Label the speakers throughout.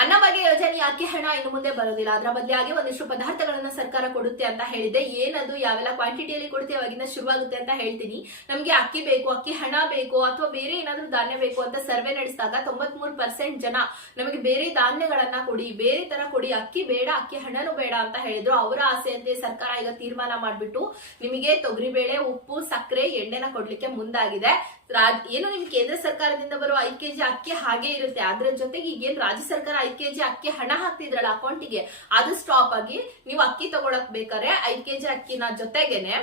Speaker 1: ಅನ್ನಭಾಗ್ಯ ಯೋಜನೆ ಅಕ್ಕಿ ಹಣ ಇನ್ನು ಮುಂದೆ ಬರೋದಿಲ್ಲ? ಅದರ ಬದಲಾಗಿ ಒಂದಿಷ್ಟು ಪದಾರ್ಥಗಳನ್ನ ಸರ್ಕಾರ ಕೊಡುತ್ತೆ ಅಂತ ಹೇಳಿದೆ. ಏನದು? ಯಾವೆಲ್ಲ ಕ್ವಾಂಟಿಟಿಯಲ್ಲಿ ಕೊಡುತ್ತೆ? ಅವಾಗಿಂದ ಶುರುವಾಗುತ್ತೆ ಅಂತ ಹೇಳ್ತೀನಿ. ನಮ್ಗೆ ಅಕ್ಕಿ ಬೇಕು, ಅಕ್ಕಿ ಹಣ ಬೇಕು, ಅಥವಾ ಬೇರೆ ಏನಾದ್ರೂ ಧಾನ್ಯ ಬೇಕು ಅಂತ ಸರ್ವೆ ನಡೆಸಿದಾಗ ತೊಂಬತ್ಮೂರು ಪರ್ಸೆಂಟ್ ಜನ ನಮಗೆ ಬೇರೆ ಧಾನ್ಯಗಳನ್ನ ಕೊಡಿ, ಬೇರೆ ತರ ಕೊಡಿ. ಅಕ್ಕಿ ಬೇಡ, ಅಕ್ಕಿ ಹಣನೂ ಬೇಡ ಅಂತ ಹೇಳಿದ್ರು. ಅವರ ಆಸೆಯಂತೆ ಸರ್ಕಾರ ಈಗ ತೀರ್ಮಾನ ಮಾಡ್ಬಿಟ್ಟು ನಿಮಗೆ ತೊಗರಿಬೇಳೆ, ಉಪ್ಪು, ಸಕ್ಕರೆ, ಎಣ್ಣೆನ ಕೊಡ್ಲಿಕ್ಕೆ ಮುಂದಾಗಿದೆ. ಏನು ನಿಮ್ಗೆ ಕೇಂದ್ರ ಸರ್ಕಾರದಿಂದ ಬರೋ ಐದ್ ಕೆಜಿ ಅಕ್ಕಿ ಹಾಗೆ ಇರುತ್ತೆ. ಅದ್ರ ಜೊತೆಗೆ ಈಗೇನ್ ರಾಜ್ಯ ಸರ್ಕಾರ ಐದ್ ಕೆಜಿ ಅಕ್ಕಿ ಹಣ ಹಾಕ್ತಿದ್ರಲ್ಲ ಅಕೌಂಟಿಗೆ, ಅದು ಸ್ಟಾಪ್ ಆಗಿ ನೀವು ಅಕ್ಕಿ ತಗೊಳಕ್ ಬೇಕಾದ್ರೆ ಐದ್ ಕೆಜಿ ಅಕ್ಕಿನ ಜೊತೆಗೆನೆ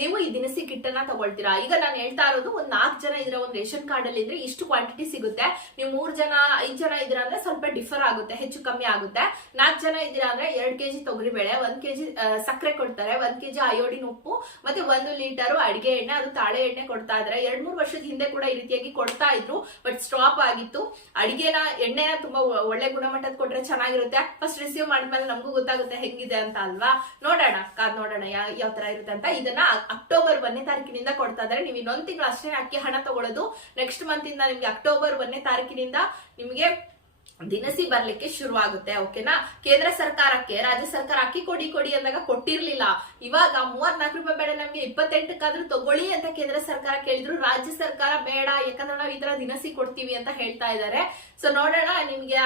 Speaker 1: ನೀವು ಈ ದಿನಸಿ ಕಿಟ್ಟನ್ನ ತಗೊಳ್ತೀರಾ. ಈಗ ನಾನು ಹೇಳ್ತಾ ಇರೋದು ಒಂದ್ ನಾಲ್ಕು ಜನ ಇದ್ರ ಒಂದ್ ರೇಷನ್ ಕಾರ್ಡ್ ಅಲ್ಲಿ ಇದ್ರೆ ಇಷ್ಟು ಕ್ವಾಂಟಿಟಿ ಸಿಗುತ್ತೆ. ನೀವು ಮೂರ್ ಜನ, ಐದ್ ಜನ ಇದ್ರ ಅಂದ್ರೆ ಸ್ವಲ್ಪ ಡಿಫರ್ ಆಗುತ್ತೆ, ಹೆಚ್ಚು ಕಮ್ಮಿ ಆಗುತ್ತೆ. ನಾಲ್ಕು ಜನ ಇದ್ರ ಅಂದ್ರೆ ಎರಡ್ ಕೆಜಿ ತೊಗರಿ ಬೇಳೆ, ಒಂದ್ ಕೆಜಿ ಸಕ್ಕರೆ ಕೊಡ್ತಾರೆ, ಒಂದ್ ಕೆಜಿ ಅಯೋಡಿನ್ ಉಪ್ಪು, ಮತ್ತೆ ಒಂದು ಲೀಟರ್ ಅಡಿಗೆ ಎಣ್ಣೆ, ಅದು ತಾಳೆ ಎಣ್ಣೆ ಕೊಡ್ತಾ ಇದ್ರೆ ಎರಡ್ ಮೂರ್ ವರ್ಷದ ಹಿಂದೆ ಕೂಡ ಈ ರೀತಿಯಾಗಿ ಕೊಡ್ತಾ ಇದ್ರು ಬಟ್ ಸ್ಟಾಪ್ ಆಗಿತ್ತು. ಅಡಿಗೆನ, ಎಣ್ಣೆನ ತುಂಬಾ ಒಳ್ಳೆ ಗುಣಮಟ್ಟದ ಕೊಟ್ರೆ ಚೆನ್ನಾಗಿರುತ್ತೆ. ಫಸ್ಟ್ ರಿಸೀವ್ ಮಾಡಿದ್ಮೇಲೆ ನಮಗೂ ಗೊತ್ತಾಗುತ್ತೆ ಹೆಂಗಿದೆ ಅಂತ ಅಲ್ವಾ? ನೋಡೋಣ, ಕಾದ್ ನೋಡೋಣ ಯಾವ ತರ ಇರುತ್ತೆ ಅಂತ. ಇದನ್ನ ಅಕ್ಟೋಬರ್ ಒಂದನೇ ತಾರೀಕಿನಿಂದ ಕೊಡ್ತಾ ಇದ್ದಾರೆ. ನೀವು ಇನ್ನೊಂದ್ ತಿಂಗಳು ಅಷ್ಟೇ ಅಕ್ಕಿ ಹಣ ತಗೊಳ್ಳೋದು ನೆಕ್ಸ್ಟ್ ಮಂತ್ ಇಂದ ನಿಮ್ಗೆ ಅಕ್ಟೋಬರ್ ಒಂದನೇ ತಾರೀಕಿನಿಂದ ನಿಮ್ಗೆ ದಿನಸಿ ಬರ್ಲಿಕ್ಕೆ ಶುರುವಾಗುತ್ತೆ ಓಕೆನಾ ಕೇಂದ್ರ ಸರ್ಕಾರಕ್ಕೆ, ರಾಜ್ಯ ಸರ್ಕಾರ ಅಕ್ಕಿ ಕೊಡಿ ಕೊಡಿ ಅಂದಾಗ ಕೊಟ್ಟಿರ್ಲಿಲ್ಲ. ಇವಾಗ ಮೂವತ್ನಾಲ್ಕು ರೂಪಾಯಿ ನಮ್ಗೆ ಇಪ್ಪತ್ತೆಂಟಕ್ಕಾದ್ರೂ ತಗೊಳ್ಳಿ ಅಂತ ಕೇಂದ್ರ ಸರ್ಕಾರ ಕೇಳಿದ್ರು. ರಾಜ್ಯ ಸರ್ಕಾರ ಬೇಡ ಯಾಕಂದ್ರೆ ನಾವು ಈ ತರ ದಿನಸಿ ಕೊಡ್ತೀವಿ ಅಂತ ಹೇಳ್ತಾ ಇದ್ದಾರೆ. ಸೊ ನೋಡೋಣ, ನಿಮ್ಗೆ